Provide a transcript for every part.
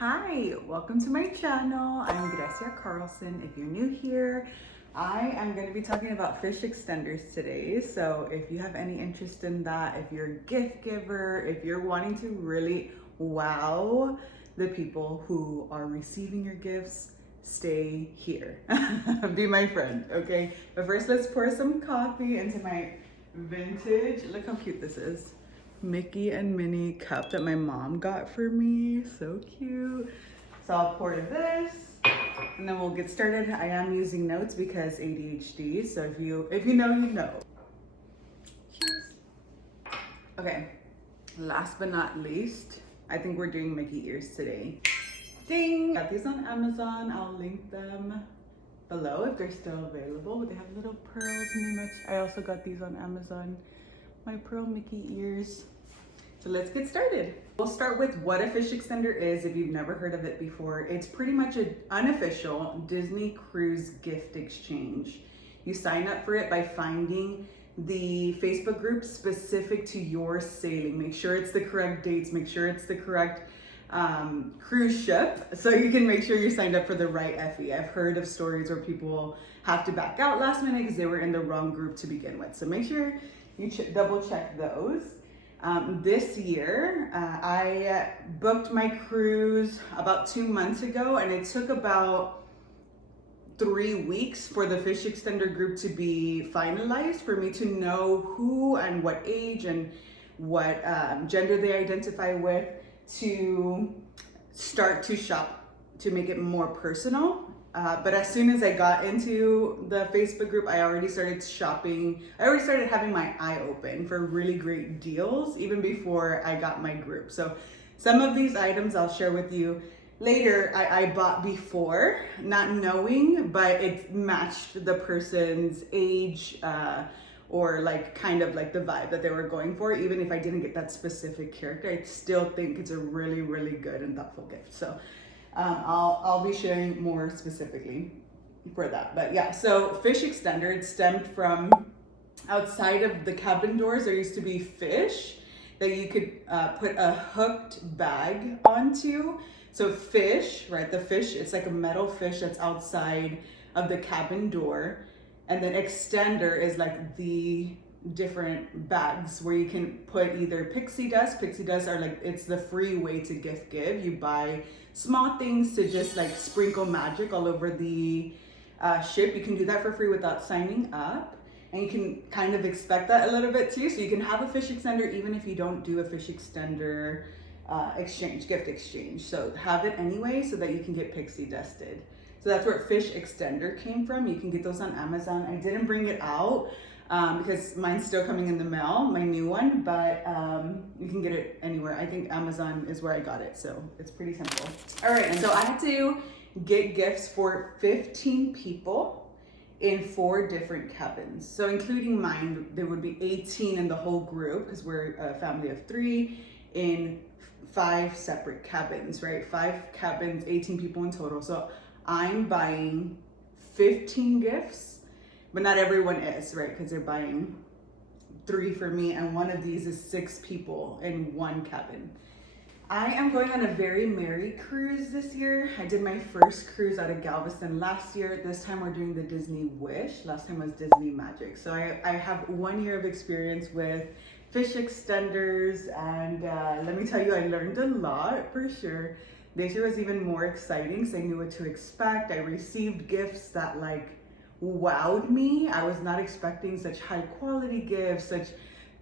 Hi, welcome to my channel. I'm Grecia Karlsson. If you're new here, I am going to be talking about fish extenders today. So if you have any interest in that, if you're a gift giver, if you're wanting to really wow the people who are receiving your gifts, stay here. Be my friend, okay? But first, let's pour some coffee into my vintage. Look how cute this is. Mickey and Minnie cup that my mom got for me. So cute. So I'll pour this and then we'll get started. I am using notes because ADHD. So if you know, you know. Cheers. Okay. Last but not least, I think we're doing Mickey ears today. Ding! Got these on Amazon. I'll link them below if they're still available. But they have little pearls and they match. I also got these on Amazon. My pearl Mickey ears. So let's get started. We'll start with what a fish extender is if you've never heard of it before. It's pretty much an unofficial Disney cruise gift exchange. You sign up for it by finding the Facebook group specific to your sailing. Make sure it's the correct dates, make sure it's the correct cruise ship, so you can make sure you're signed up for the right FE. I've heard of stories where people have to back out last minute because they were in the wrong group to begin with. So make sure you double check those. This year, I booked my cruise about 2 months ago, and it took about 3 weeks for the fish extender group to be finalized, for me to know who and what age and what gender they identify with, to start to shop, to make it more personal. But as soon as I got into the Facebook group, I already started shopping. I already started having my eye open for really great deals even before I got my group. So some of these items I'll share with you later. I bought before, not knowing, but it matched the person's age or like kind of like the vibe that they were going for. Even if I didn't get that specific character, I still think it's a really, really good and thoughtful gift. So I'll be sharing more specifically for that. But yeah, so fish extender, it stemmed from outside of the cabin doors. There used to be fish that you could put a hooked bag onto. So fish, right? The fish, it's like a metal fish that's outside of the cabin door. And then extender is like the different bags where you can put either pixie dust. Pixie dust are like, it's the free way to gift give. You buy small things to just like sprinkle magic all over the ship. You can do that for free without signing up, and you can kind of expect that a little bit too. So you can have a fish extender even if you don't do a fish extender gift exchange. So have it anyway so that you can get pixie dusted. So that's where fish extender came from. You can get those on Amazon. I didn't bring it out because mine's still coming in the mail, my new one, but you can get it anywhere. I think Amazon is where I got it, so it's pretty simple. All right, so I had to get gifts for 15 people in 4 different cabins. So including mine, there would be 18 in the whole group because we're a family of 3 in 5 separate cabins, right? 5 cabins, 18 people in total. So I'm buying 15 gifts, but not everyone is, right? Because they're buying 3 for me, and one of these is 6 people in 1 cabin. I am going on a very merry cruise this year. I did my first cruise out of Galveston last year. This time we're doing the Disney Wish. Last time was Disney Magic. So I have 1 year of experience with fish extenders, and let me tell you, I learned a lot for sure. This year was even more exciting, so I knew what to expect. I received gifts that like wowed me. I was not expecting such high quality gifts, such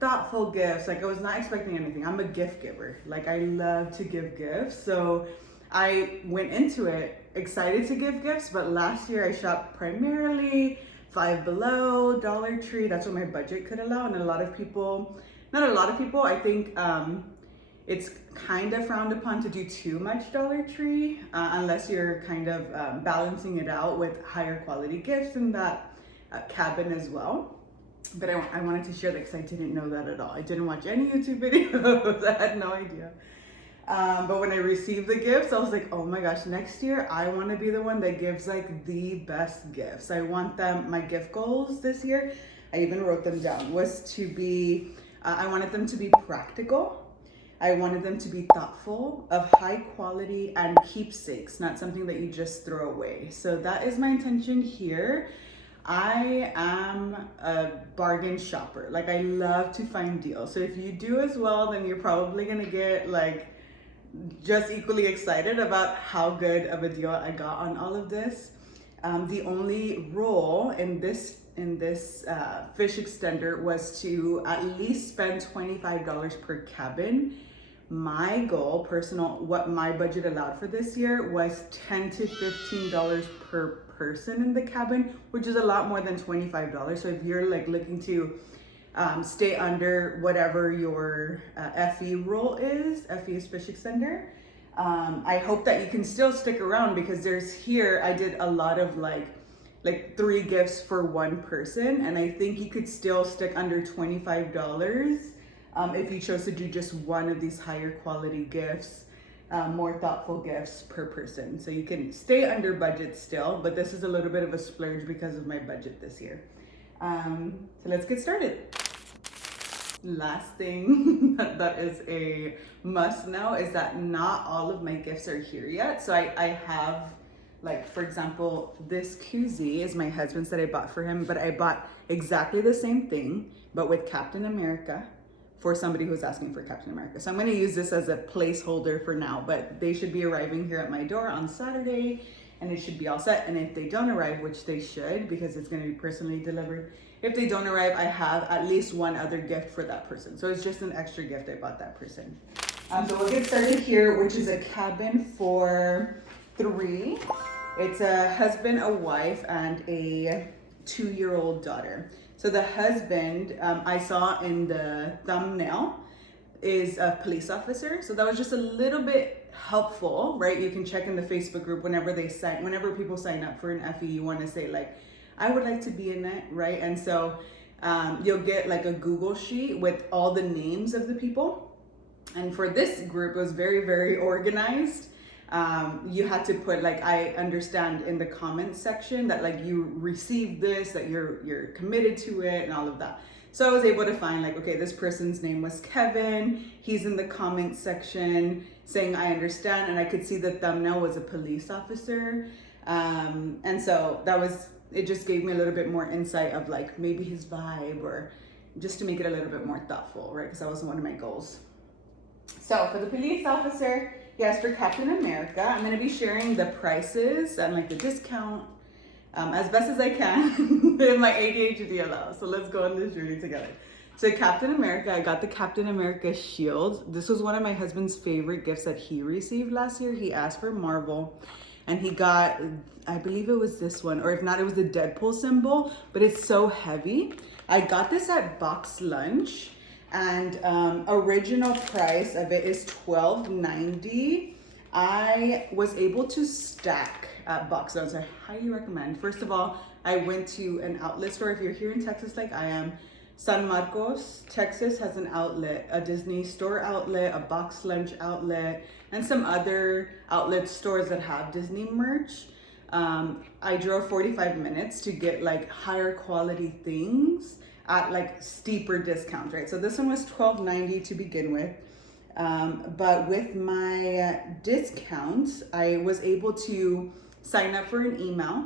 thoughtful gifts. Like I was not expecting anything. I'm a gift giver. Like I love to give gifts. So I went into it excited to give gifts, but last year I shopped primarily Five Below, Dollar Tree. That's what my budget could allow. And a lot of people, not a lot of people, I think it's kind of frowned upon to do too much Dollar Tree unless you're kind of balancing it out with higher quality gifts in that cabin as well. But I wanted to share that because I didn't know that at all. I didn't watch any YouTube videos. I had no idea. But when I received the gifts, I was like, oh my gosh, next year I want to be the one that gives like the best gifts. I want them, my gift goals this year, I even wrote them down, was to be, I wanted them to be practical. I wanted them to be thoughtful, of high quality, and keepsakes, not something that you just throw away. So that is my intention here. I am a bargain shopper. Like, I love to find deals. So if you do as well, then you're probably gonna get like just equally excited about how good of a deal I got on all of this. The only rule in this fish extender was to at least spend $25 per cabin. My goal, what my budget allowed for this year was $10 to $15 per person in the cabin, which is a lot more than $25. So if you're like looking to stay under whatever your FE rule is, FE is fish extender, I hope that you can still stick around, because I did a lot of like 3 gifts for one person, and I think you could still stick under $25 if you chose to do just one of these higher quality gifts, more thoughtful gifts per person. So you can stay under budget still, but this is a little bit of a splurge because of my budget this year. So let's get started. Last thing that is a must know is that not all of my gifts are here yet. So I have, like, for example, this koozie is my husband's that I bought for him, but I bought exactly the same thing, but with Captain America, for somebody who's asking for Captain America. So I'm gonna use this as a placeholder for now, but they should be arriving here at my door on Saturday, and it should be all set. And if they don't arrive, which they should, because it's gonna be personally delivered, if they don't arrive, I have at least one other gift for that person. So it's just an extra gift I bought that person. So we'll get started here, which is a cabin for 3. It's a husband, a wife, and a 2-year-old daughter. So the husband, I saw in the thumbnail, is a police officer. So that was just a little bit helpful, right? You can check in the Facebook group whenever people sign up for an FE, you want to say like, I would like to be in it, right? And so you'll get like a Google sheet with all the names of the people. And for this group, it was very, very organized. You had to put like, I understand in the comments section that like you received this, that you're committed to it and all of that. So I was able to find like, okay, this person's name was Kevin. He's in the comments section saying, I understand. And I could see the thumbnail was a police officer. And so it just gave me a little bit more insight of like maybe his vibe, or just to make it a little bit more thoughtful, right? Because that was one of my goals. So for the police officer, yes, for Captain America, I'm going to be sharing the prices and like the discount as best as I can if my ADHD allows. So let's go on this journey together. So Captain America, I got the Captain America shield. This was one of my husband's favorite gifts that he received last year. He asked for Marvel, and he got, I believe it was this one, or if not, it was the Deadpool symbol, but it's so heavy. I got this at Box Lunch. And original price of it is $12.90. I was able to stack at Box Lunch. I highly recommend. First of all, I went to an outlet store. If you're here in Texas like I am, San Marcos, Texas has an outlet, a Disney store outlet, a Box Lunch outlet, and some other outlet stores that have Disney merch. I drove 45 minutes to get like higher quality things at like steeper discounts, right? So this one was $12.90 to begin with. But with my discounts, I was able to sign up for an email,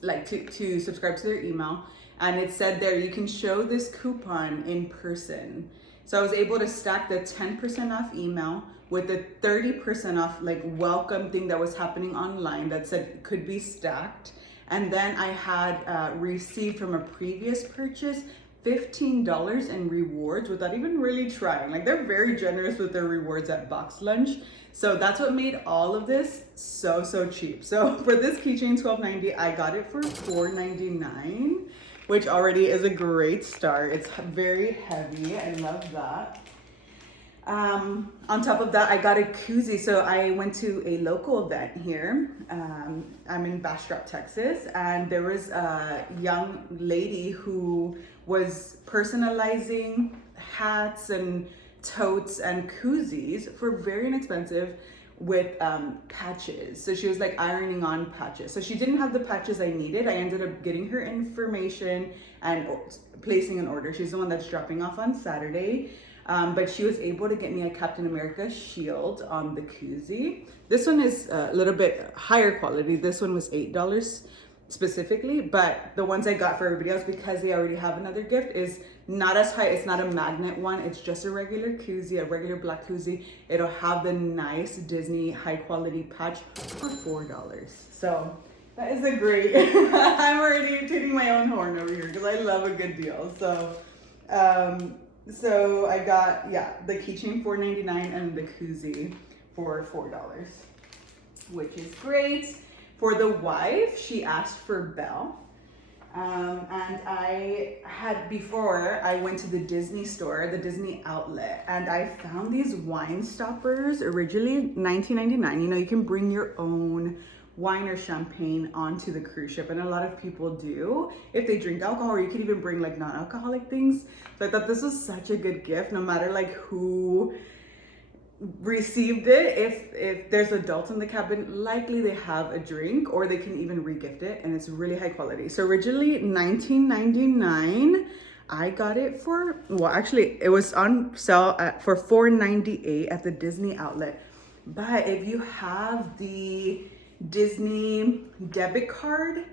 like to subscribe to their email. And it said there, you can show this coupon in person. So I was able to stack the 10% off email with the 30% off like welcome thing that was happening online that said could be stacked. And then I had received from a previous purchase $15 in rewards without even really trying. Like, they're very generous with their rewards at Box Lunch. So that's what made all of this so cheap. So for this keychain, $12.90, I got it for $4.99, which already is a great start. It's very heavy. I love that. On top of that, I got a koozie. So I went to a local event here. I'm in Bastrop, Texas, and there was a young lady who was personalizing hats and totes and koozies for very inexpensive with patches. So she was like ironing on patches. So she didn't have the patches I needed. I ended up getting her information and placing an order. She's the one that's dropping off on Saturday. But she was able to get me a Captain America shield on the koozie. This one is a little bit higher quality. This one was $8 specifically, but the ones I got for everybody else, because they already have another gift, is not as high. It's not a magnet one. It's just a regular koozie, a regular black koozie. It'll have the nice Disney high quality patch for $4. So that is a great, I'm already tooting my own horn over here because I love a good deal. So, so I got, the keychain $4.99 and the koozie for $4, which is great. For the wife, she asked for Belle. And I had, before I went to the Disney store, the Disney outlet, and I found these wine stoppers, originally $19.99. You know, you can bring your own wine or champagne onto the cruise ship, and a lot of people do if they drink alcohol, or you can even bring like non-alcoholic things. So I thought this was such a good gift, no matter like who received it. If there's adults in the cabin, likely they have a drink, or they can even re-gift it, and it's really high quality. So originally $19.99. I got it for, well, actually it was on sale for $4.98 at the Disney outlet. But if you have the Disney debit card,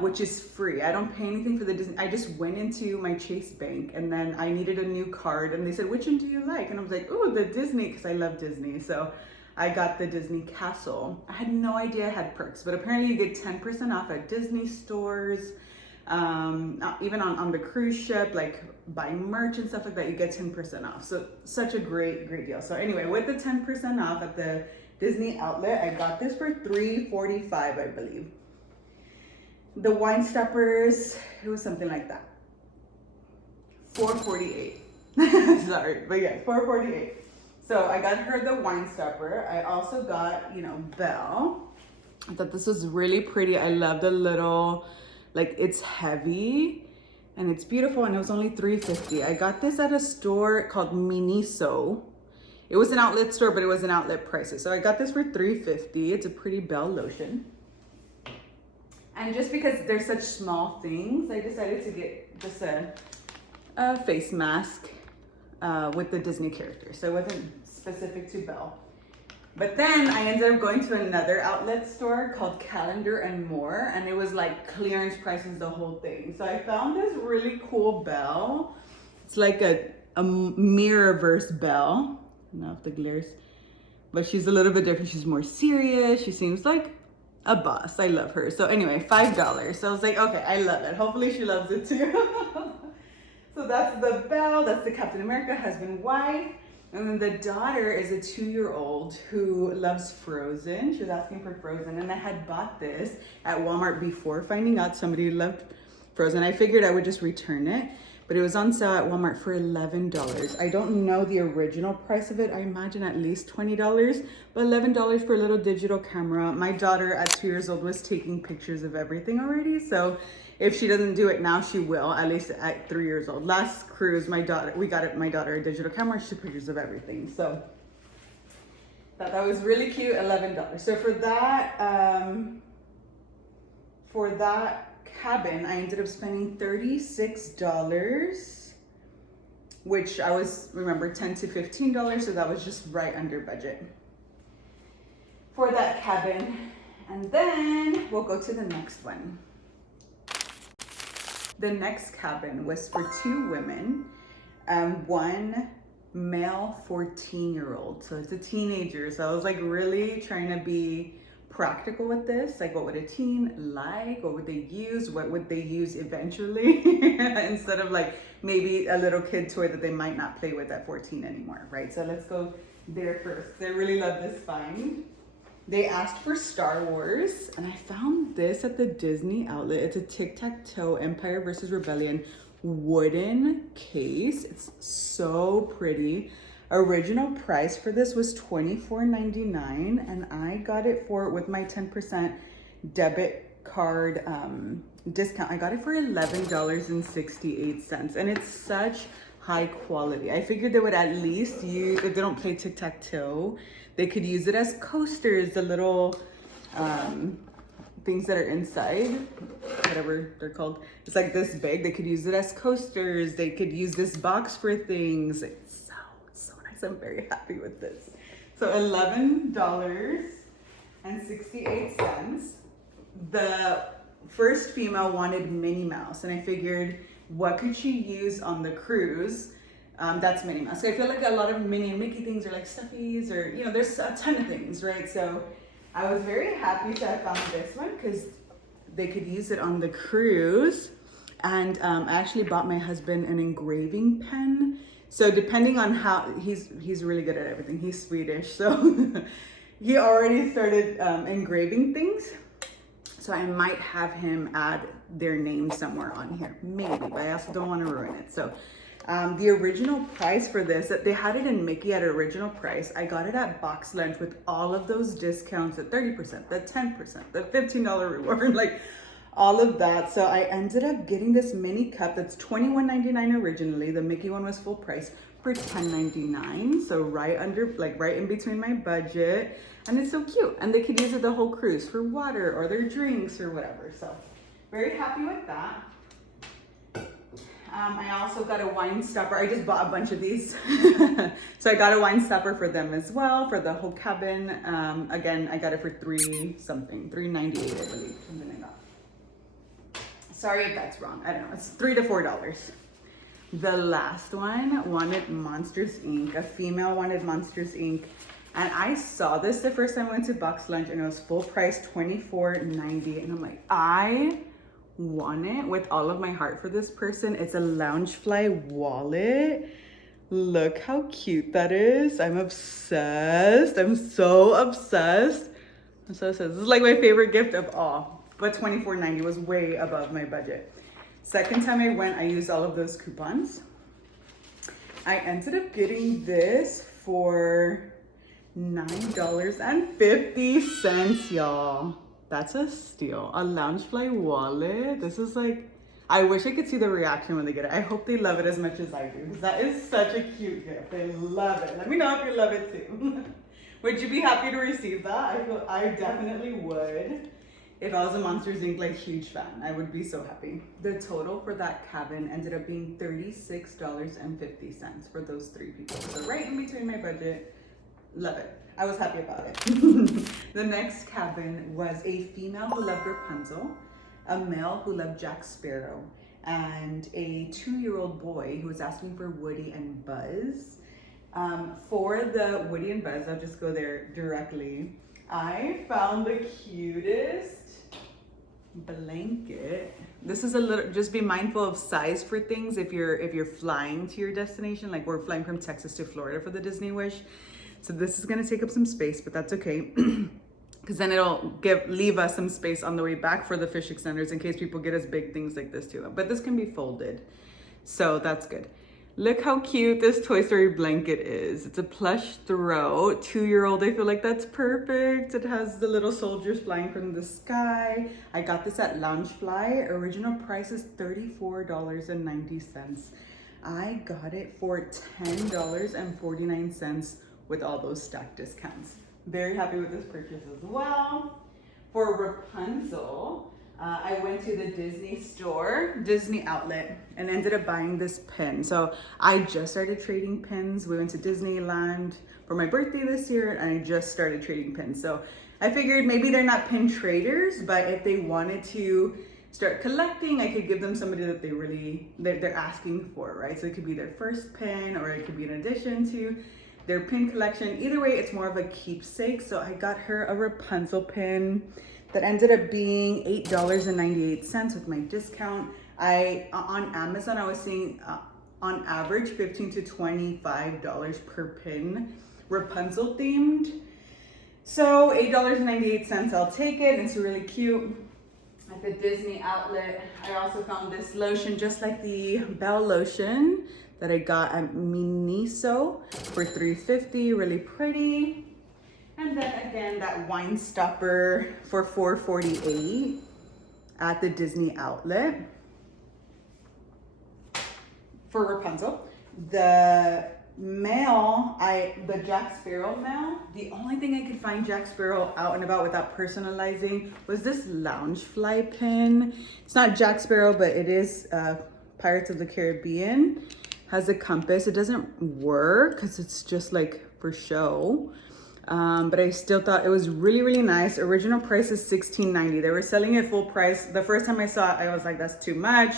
which is free, I don't pay anything for the Disney. I just went into my Chase bank, and then I needed a new card, and they said, which one do you like? And I was like, oh, the Disney, because I love Disney. So I got the Disney Castle. I had no idea it had perks, but apparently you get 10% off at Disney stores. Even on the cruise ship, like buying merch and stuff like that, you get 10% off. So such a great deal. So anyway, with the 10% off at the Disney outlet, I got this for $3.45, I believe. The wine stoppers, it was something like that. $4.48. Sorry, but yes, $4.48. So I got her the wine stopper. I also got, you know, Belle. I thought this was really pretty. I love the little, like, it's heavy and it's beautiful, and it was only $3.50. I got this at a store called Miniso. It was an outlet store, but it was an outlet prices. So I got this for $3.50. It's a pretty Belle lotion. And just because they're such small things, I decided to get just a face mask with the Disney character. So it wasn't specific to Belle. But then I ended up going to another outlet store called Calendar and More, and it was like clearance prices, the whole thing. So I found this really cool Belle. It's like a mirror-verse Belle. I don't know if the glares, but she's a little bit different. She's more serious. She seems like a boss. I love her. So anyway, $5. So I was like, okay, I love it. Hopefully she loves it too. So that's the Belle. That's the Captain America husband, wife. And then the daughter is a 2-year-old who loves Frozen. She was asking for Frozen, and I had bought this at Walmart before finding out somebody loved Frozen. I figured I would just return it, but it was on sale at Walmart for $11. I don't know the original price of it. I imagine at least $20, but $11 for a little digital camera. My daughter at 2 years old was taking pictures of everything already, so if she doesn't do it now, she will, at least at 3 years old. Last cruise, we got my daughter a digital camera. She took pictures of everything. So thought that was really cute, $11. So for that cabin, I ended up spending $36, which I was, remember, $10 to $15. So that was just right under budget for that cabin. And then we'll go to the next one. The next cabin was for 2 women and 1 male 14-year-old. So it's a teenager. So I was like really trying to be practical with this. Like, what would a teen like? What would they use? What would they use eventually? Instead of like maybe a little kid toy that they might not play with at 14 anymore, right? So let's go there first. I really love this find. They asked for Star Wars, and I found this at the Disney outlet. It's a tic-tac-toe Empire versus Rebellion wooden case. It's so pretty. Original price for this was $24.99, and I got it with my 10% debit card discount. I got it for $11.68, and it's such high quality. I figured they would at least use, if they don't play tic-tac-toe, they could use it as coasters, the little things that are inside, whatever they're called. It's like this big. They could use it as coasters. They could use this box for things. It's because I'm very happy with this. So $11.68. The first female wanted Minnie Mouse, and I figured, what could she use on the cruise? That's Minnie Mouse. So I feel like a lot of Minnie and Mickey things are like stuffies, or there's a ton of things, right? So I was very happy to have found this one because they could use it on the cruise. And I actually bought my husband an engraving pen. So depending on how, he's really good at everything. He's Swedish, so he already started engraving things. So I might have him add their name somewhere on here, maybe, but I also don't want to ruin it. So the original price for this, they had it in Mickey at original price. I got it at Box Lunch with all of those discounts at 30%, the 10%, the $15 reward, like all of that. So I ended up getting this mini cup that's $21.99 originally. The Mickey one was full price for $10.99. So right under, like right in between my budget. And it's so cute. And they could use it the whole cruise for water or their drinks or whatever. So very happy with that. I also got a wine stopper. I just bought a bunch of these. So I got a wine stopper for them as well, for the whole cabin. Again, I got it for $3.98, I believe, something like that. Sorry if that's wrong. I don't know. It's $3 to $4. The last one wanted Monsters Inc. A female wanted Monsters Inc. And I saw this the first time I went to Box Lunch, and it was full price $24.90. And I'm like, I want it with all of my heart for this person. It's a Loungefly wallet. Look how cute that is. I'm obsessed. I'm so obsessed. I'm so obsessed. This is like my favorite gift of all. But $24.90 was way above my budget. Second time I went, I used all of those coupons. I ended up getting this for $9.50, y'all. That's a steal. A Loungefly wallet. This is like, I wish I could see the reaction when they get it. I hope they love it as much as I do. That is such a cute gift. I love it. Let me know if you love it too. Would you be happy to receive that? I definitely would. If I was a Monsters Inc. like huge fan, I would be so happy. The total for that cabin ended up being $36.50 for those 3 people. So right in between my budget. Love it. I was happy about it. The next cabin was a female who loved Rapunzel, a male who loved Jack Sparrow, and a 2-year-old boy who was asking for Woody and Buzz. For the Woody and Buzz, I'll just go there directly. I found the cutest blanket. This is a little, just be mindful of size for things if you're flying to your destination. Like we're flying from Texas to Florida for the Disney Wish. So this is gonna take up some space, but that's okay. Because then it'll leave us some space on the way back for the fish extenders in case people get us big things like this too. But this can be folded, so that's good. Look how cute this Toy Story blanket is. It's a plush throw. 2-year-old, I feel like that's perfect. It has the little soldiers flying from the sky. I got this at Loungefly. Original price is $34.90. I got it for $10.49 with all those stack discounts. Very happy with this purchase as well. For Rapunzel, I went to the Disney store, Disney outlet, and ended up buying this pin. So I just started trading pins. We went to Disneyland for my birthday this year, and I just started trading pins. So I figured maybe they're not pin traders, but if they wanted to start collecting, I could give them somebody that they're asking for, right? So it could be their first pin, or it could be an addition to their pin collection. Either way, it's more of a keepsake. So I got her a Rapunzel pin that ended up being $8.98 with my discount. On Amazon, I was seeing on average $15 to $25 per pin, Rapunzel themed. So $8.98, I'll take it. It's really cute. At the Disney outlet, I also found this lotion just like the Belle lotion that I got at Miniso for $3.50, really pretty. And then again, that wine stopper for $4.48 at the Disney outlet for Rapunzel. The male, the Jack Sparrow male, the only thing I could find Jack Sparrow out and about without personalizing was this Loungefly pin. It's not Jack Sparrow, but it is Pirates of the Caribbean. has a compass. It doesn't work because it's just like for show. But I still thought it was really, really nice. Original price is $16.90. They were selling it full price. The first time I saw it, I was like, that's too much.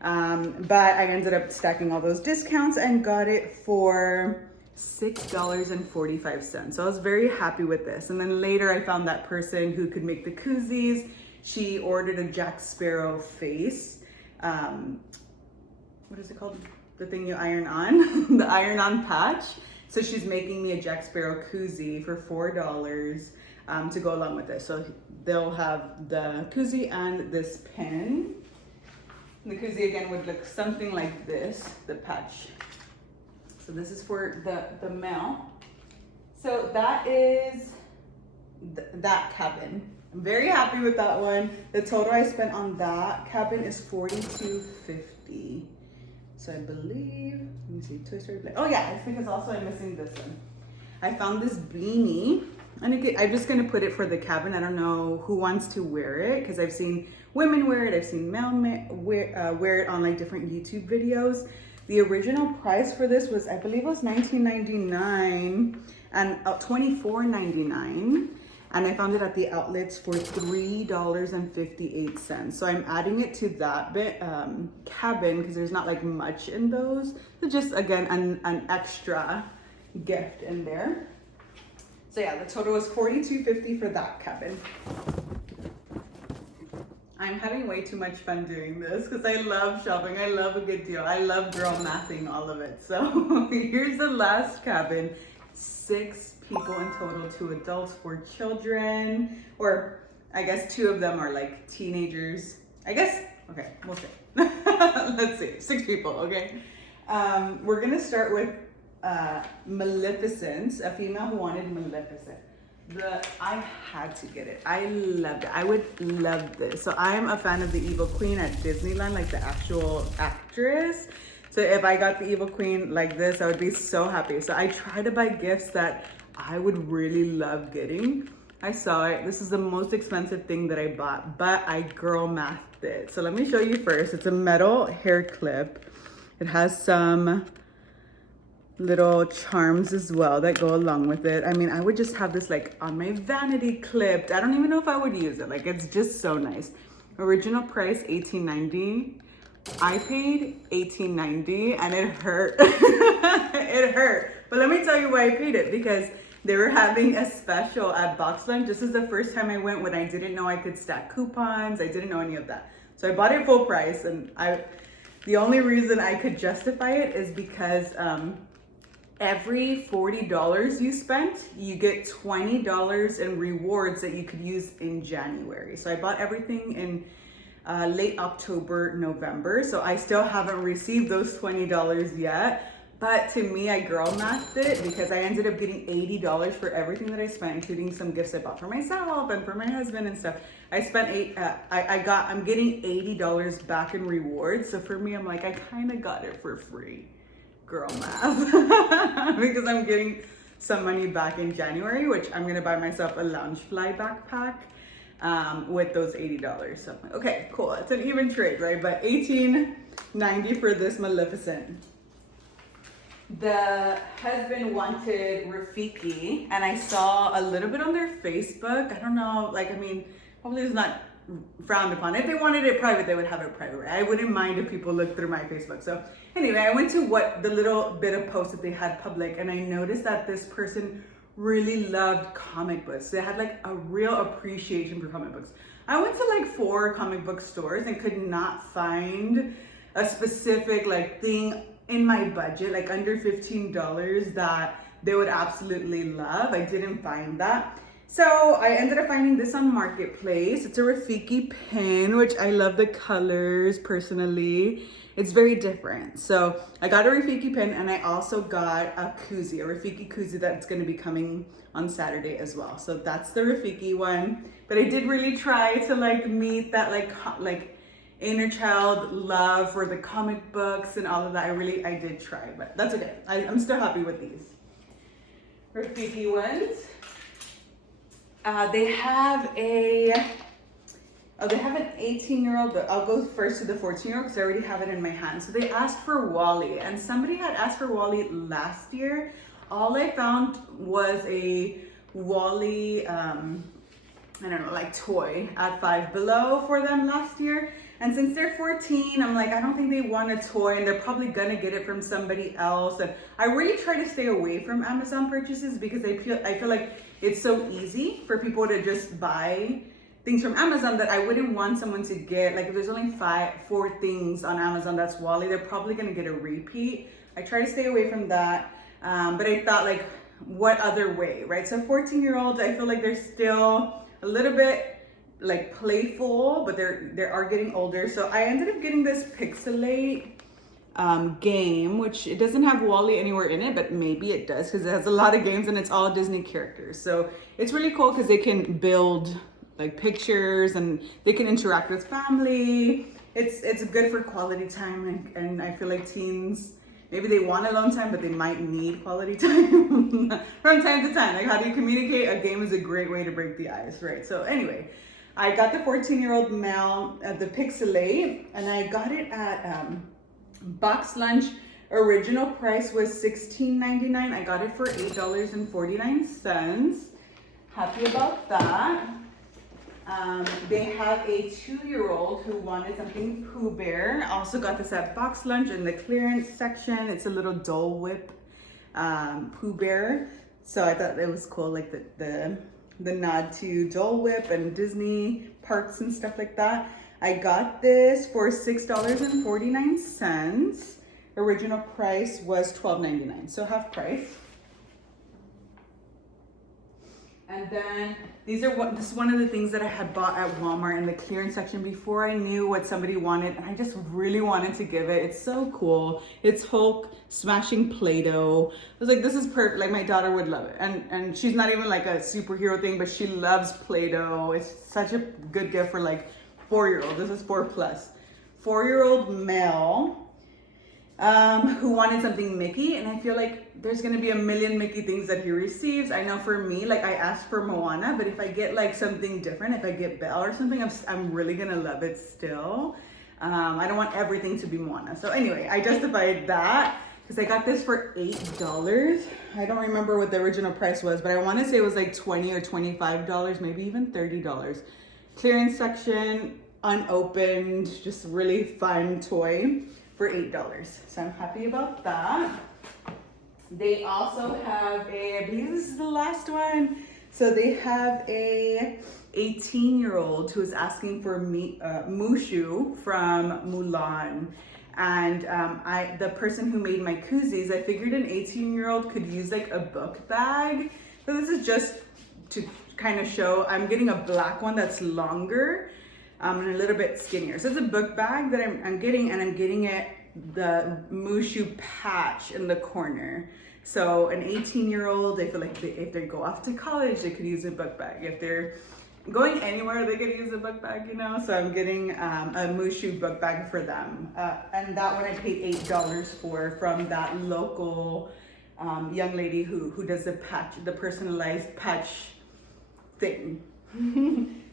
But I ended up stacking all those discounts and got it for $6.45. So I was very happy with this. And then later I found that person who could make the koozies. She ordered a Jack Sparrow face. What is it called? The thing you iron on, the iron on patch. So she's making me a Jack Sparrow koozie for $4 to go along with this. So they'll have the koozie and this pin. And the koozie again would look something like this, the patch. So this is for the male. So that is that cabin. I'm very happy with that one. The total I spent on that cabin is $42.50. So I believe, let me see, Toy Story. Oh yeah, it's because also I'm missing this one. I found this beanie, and again, I'm just gonna put it for the cabin. I don't know who wants to wear it because I've seen women wear it. I've seen men wear it on like different YouTube videos. The original price for this was, I believe it was $19.99 and $24.99. And I found it at the outlets for $3.58. So I'm adding it to that bit cabin because there's not like much in those. So just again, an extra gift in there. So yeah, the total was $42.50 for that cabin. I'm having way too much fun doing this because I love shopping. I love a good deal. I love girl mathing all of it. So here's the last cabin. 6 people in total, 2 adults, 4 children, or I guess 2 of them are like teenagers. I guess, okay, we'll see. Let's see, 6 people, okay? We're gonna start with Maleficent, a female who wanted Maleficent. I had to get it. I loved it. I would love this. So I'm a fan of the Evil Queen at Disneyland, like the actual actress. So if I got the Evil Queen like this, I would be so happy. So I try to buy gifts that I would really love getting. I saw it. This is the most expensive thing that I bought, but I girl mathed it. So let me show you first. It's a metal hair clip. It has some little charms as well that go along with it. I mean, I would just have this like on my vanity clipped. I don't even know if I would use it. Like, it's just so nice. Original price $18.90. I paid $18.90 and it hurt. It hurt. But let me tell you why I paid it, because they were having a special at Box Lunch. This is the first time I went when I didn't know I could stack coupons. I didn't know any of that. So I bought it full price, and the only reason I could justify it is because every $40 you spent, you get $20 in rewards that you could use in January. So I bought everything in late October, November. So I still haven't received those $20 yet. But to me, I girl mathed it because I ended up getting $80 for everything that I spent, including some gifts I bought for myself and for my husband and stuff. I spent I'm getting $80 back in rewards. So for me, I'm like, I kind of got it for free. Girl math. Because I'm getting some money back in January, which I'm gonna buy myself a Loungefly backpack with those $80. So I'm like, okay, cool. It's an even trade, right? But $18.90 for this Maleficent. The husband wanted Rafiki, and I saw a little bit on their Facebook. I don't know, like, I mean, probably it's not frowned upon. If they wanted it private, they would have it private, right? I wouldn't mind if people looked through my Facebook. So anyway, I went to the little bit of posts that they had public, and I noticed that this person really loved comic books. They had like a real appreciation for comic books. I went to like 4 comic book stores and could not find a specific like thing in my budget, like under $15, that they would absolutely love. I didn't find that. So I ended up finding this on Marketplace. It's a Rafiki pin, which I love the colors personally. It's very different. So I got a Rafiki pin, and I also got a koozie, a Rafiki koozie that's gonna be coming on Saturday as well. So that's the Rafiki one. But I did really try to like meet that like inner child love for the comic books and all of that. I did try, but that's okay. I'm still happy with these Rafiki ones. They have a Oh, they have an 18-year-old, but I'll go first to the 14-year-old because I already have it in my hand. So they asked for Wally, and somebody had asked for Wally last year. All I found was a Wally, I don't know, like toy at Five Below for them last year. And since they're 14, I'm like, I don't think they want a toy, and they're probably gonna get it from somebody else. And I really try to stay away from Amazon purchases because I feel like it's so easy for people to just buy things from Amazon that I wouldn't want someone to get. Like if there's only 4 things on Amazon that's Wally, they're probably gonna get a repeat. I try to stay away from that. But I thought, like, what other way, right? So 14-year-olds, I feel like they're still a little bit like playful, but they are getting older. So I ended up getting this Pixelate game, which it doesn't have Wally anywhere in it, but maybe it does because it has a lot of games and it's all Disney characters. So it's really cool because they can build like pictures and they can interact with family. It's good for quality time, and I feel like teens, maybe they want alone time, but they might need quality time from time to time. Like, how do you communicate? A game is a great way to break the ice, right? So anyway, I got the 14-year-old male at the Pixelate, and I got it at Box Lunch. Original price was $16.99. I got it for $8.49. Happy about that. They have a 2-year-old who wanted something Pooh Bear. Also got this at Box Lunch in the clearance section. It's a little Dole Whip Pooh Bear. So I thought it was cool, like the nod to Dole Whip and Disney parks and stuff like that. I got this for $6.49. Original price was $12.99, so half price. And then this is one of the things that I had bought at Walmart in the clearance section before I knew what somebody wanted, and I just really wanted to give it. It's so cool. It's Hulk smashing Play-Doh. I was like, this is perfect. Like, my daughter would love it. And she's not even like a superhero thing, but she loves Play-Doh. It's such a good gift for like 4-year-old. This is 4+. 4-year-old male who wanted something Mickey, and I feel like there's gonna be a million Mickey things that he receives. I know for me, like, I asked for Moana, but if I get like something different, if I get Belle or something, I'm really gonna love it still. I don't want everything to be Moana. So anyway, I justified that because I got this for $8. I don't remember what the original price was, but I want to say it was like $20 or $25, maybe even $30. Clearance section, unopened, just really fun toy for $8. So I'm happy about that. They also have I believe this is the last one. So they have a 18-year-old who is asking for Mushu from Mulan. And the person who made my koozies, I figured an 18-year-old could use like a book bag. So this is just to kind of show, I'm getting a black one that's longer and a little bit skinnier. So it's a book bag that I'm getting, and I'm getting it the Mushu patch in the corner. So an 18-year-old, I feel like if they go off to college, they could use a book bag. If they're going anywhere, they could use a book bag, you know? So I'm getting a Mushu book bag for them. And that one I paid $8 for from that local young lady who does the personalized patch thing.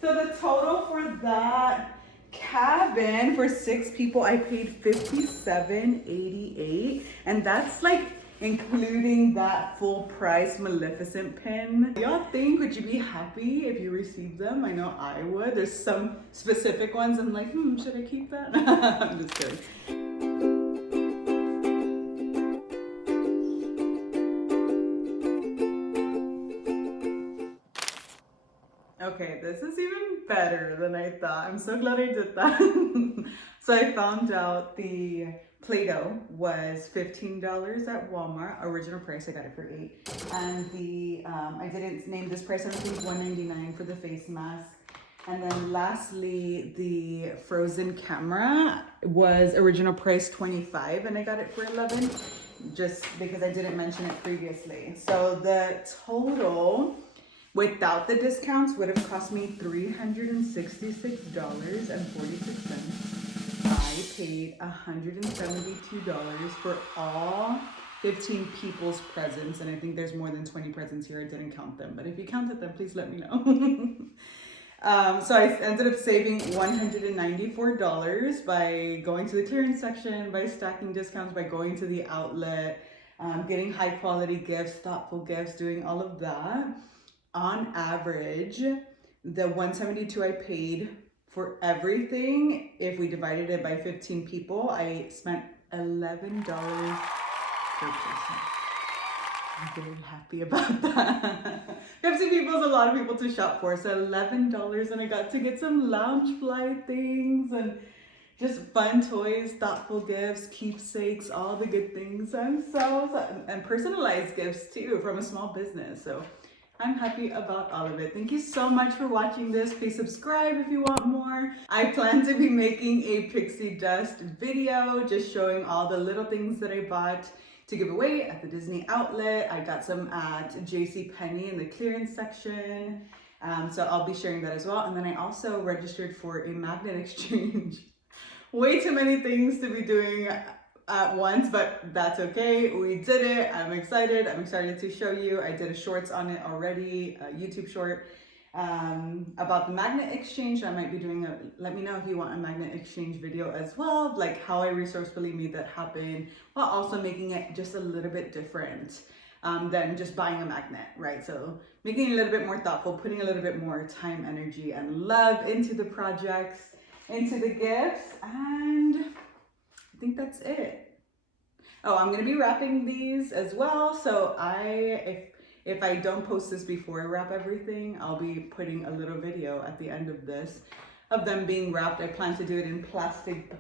So the total for that cabin for 6 people, I paid $57.88, and that's like including that full price Maleficent pin. Y'all think, would you be happy if you received them? I know I would. There's some specific ones I'm like, should I keep that? I'm just kidding. Okay, this is even better than I thought. I'm so glad I did that. So I found out the Play-Doh was $15 at Walmart. Original price, I got it for $8. And the I didn't name this price. I think $1.99 for the face mask. And then lastly, the Frozen camera was original price $25, and I got it for $11, just because I didn't mention it previously. So the total without the discounts would have cost me $366.46. I paid $172 for all 15 people's presents, and I think there's more than 20 presents here. I didn't count them, but if you counted them, please let me know. So I ended up saving $194 by going to the clearance section, by stacking discounts, by going to the outlet, getting high quality gifts, thoughtful gifts, doing all of that. On average, the $172 I paid for everything, if we divided it by 15 people, I spent $11 per person. I'm very happy about that. 50 people is a lot of people to shop for, so $11, and I got to get some lounge fly things and just fun toys, thoughtful gifts, keepsakes, all the good things. And personalized gifts too from a small business. So I'm happy about all of it. Thank you so much for watching this. Please subscribe if you want more. I plan to be making a pixie dust video, just showing all the little things that I bought to give away at the Disney outlet. I got some at JCPenney in the clearance section. So I'll be sharing that as well. And then I also registered for a magnet exchange. Way too many things to be doing at once, but that's okay. We did it. I'm excited. I'm excited to show you. I did a shorts on it already, a YouTube short about the magnet exchange. I might be doing let me know if you want a magnet exchange video as well, like how I resourcefully made that happen, while also making it just a little bit different than just buying a magnet, right? So making it a little bit more thoughtful, putting a little bit more time, energy, and love into the projects, into the gifts, and I think that's it. Oh, I'm gonna be wrapping these as well. So if I don't post this before I wrap everything, I'll be putting a little video at the end of this of them being wrapped. I plan to do it in plastic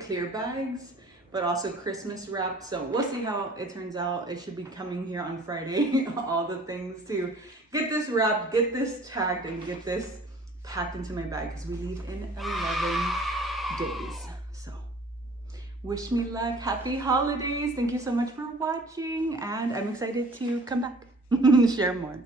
clear bags, but also Christmas wrapped. So we'll see how it turns out. It should be coming here on Friday. All the things to get this wrapped, get this tagged, and get this packed into my bag because we leave in 11 days. So wish me luck. Happy holidays. Thank you so much for watching, and I'm excited to come back, share more.